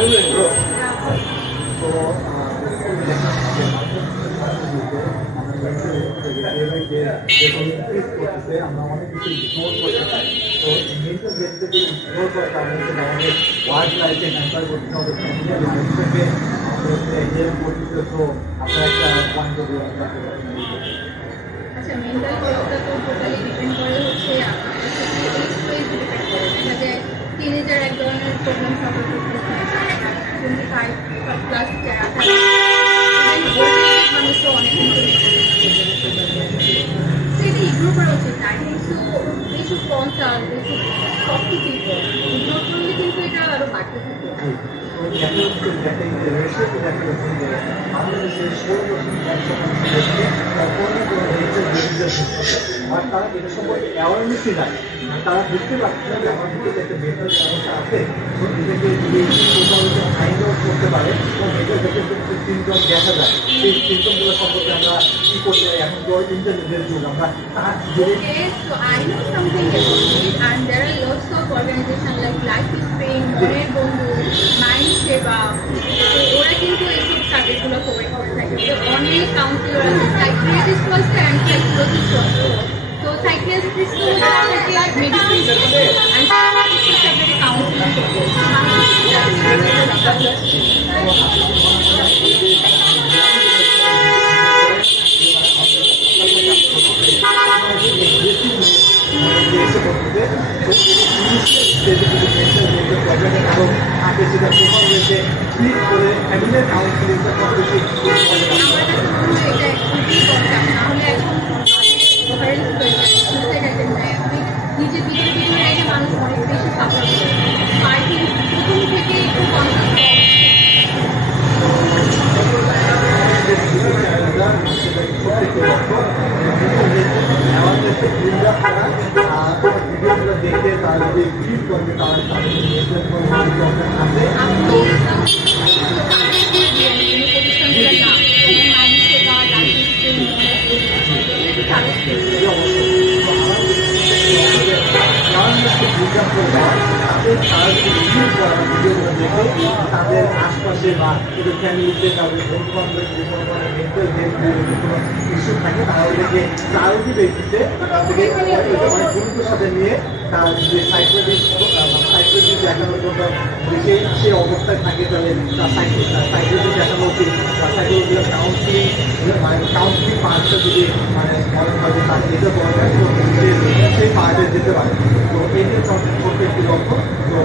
আমরা অনেক কিছু ইগনোর করতে চাই। তো মেন্টাল হেলথকে ইগনোর করার কারণে আমাদের ওয়ার্ক লাইফে হ্যাম্পার করতে হবে, ফ্যামিলি লাইফটাকে হেল্প করতে। তো আপনার একটা পয়েন্ট অফ ভিউ আচ্ছা, মেন্টাল হেলথটা তো টোটালি ডিপেন্ড করে হচ্ছে ডিপেন্ড করে। দেখা যায় টিনেজার এক ধরনের প্রবলেম সাফার করতেছে, 25+ যারা মানুষও অনেক কিন্তু সেটা ইগনোর করা উচিত না। কিন্তু এইসব কনসাল্ট এইসব সব কিছু ইগনোর করলে কিন্তু এটা আরও বাড়তে থাকে। আর তারা এটা সম্পর্কে অ্যাওয়ারনেসই নাই, তারা বুঝতে পারছে না যে আমার ভিতরে একটা মেন্টাল সমস্যা আছে। তো এটাকে যদি কোথাও ফাইন্ড আউট করতে পারে তো মেন্টাল হেলথের সিমটম দেখা যায়, সেই সিমটমগুলো সম্পর্কে আমরা কী করতে পারি। এখন তো ইন্টারনেটের যুগ, আমরা তার যদি So I know something about it, and there are lots of organizations like Life is Pain, মনের বন্ধু, মাইন্ড সেবা। তো ওরা কিন্তু এইসব সার্ভিসগুলো প্রোভাইড করে থাকে। অনেক কাউন্সিলর আছে, সাইকিয়াট্রিস্ট আছে অ্যান্ড সাইকোলজিস্ট আছে। তো সাইকিয়াট্রিস্ট মেডিসিন অ্যান্ড সাইকোলজিস্ট আপনাকে কাউন্সিলিং নিজের ভিতরে ভিতরে রেখে মানুষ অনেক বেশি সাফার করে। আর কিন্তু প্রথম থেকে একটু ভিডিওগুলো দেখে তারা যদি ফিল করবে তাহলে তাদের আশপাশে বা এদের ফ্যামিলিতে তাদের বন্ধু বান্ধব যে কোনো ধরনের মেন্টাল হেলথ কোনো ইস্যু থাকে তারা ওদেরকে প্রায়োরিটি বেসিসে তাদেরকে অনেক গুরুত্বের সাথে নিয়ে তার যে সাইকোলজিস্ট দেখানোর জন্য সেই অবস্থায় থাকে তাহলে তার সাইকোলজি দেখানো উচিত বা সাইকোলজিক্যাল কাউন্সিলিং পার্টটা যদি মানে মনে হয় যে তার যেতে দরকার তো সেই পার্টে যেতে পারে। তো এই নিয়ে করতে একটি লক্ষ্য। তো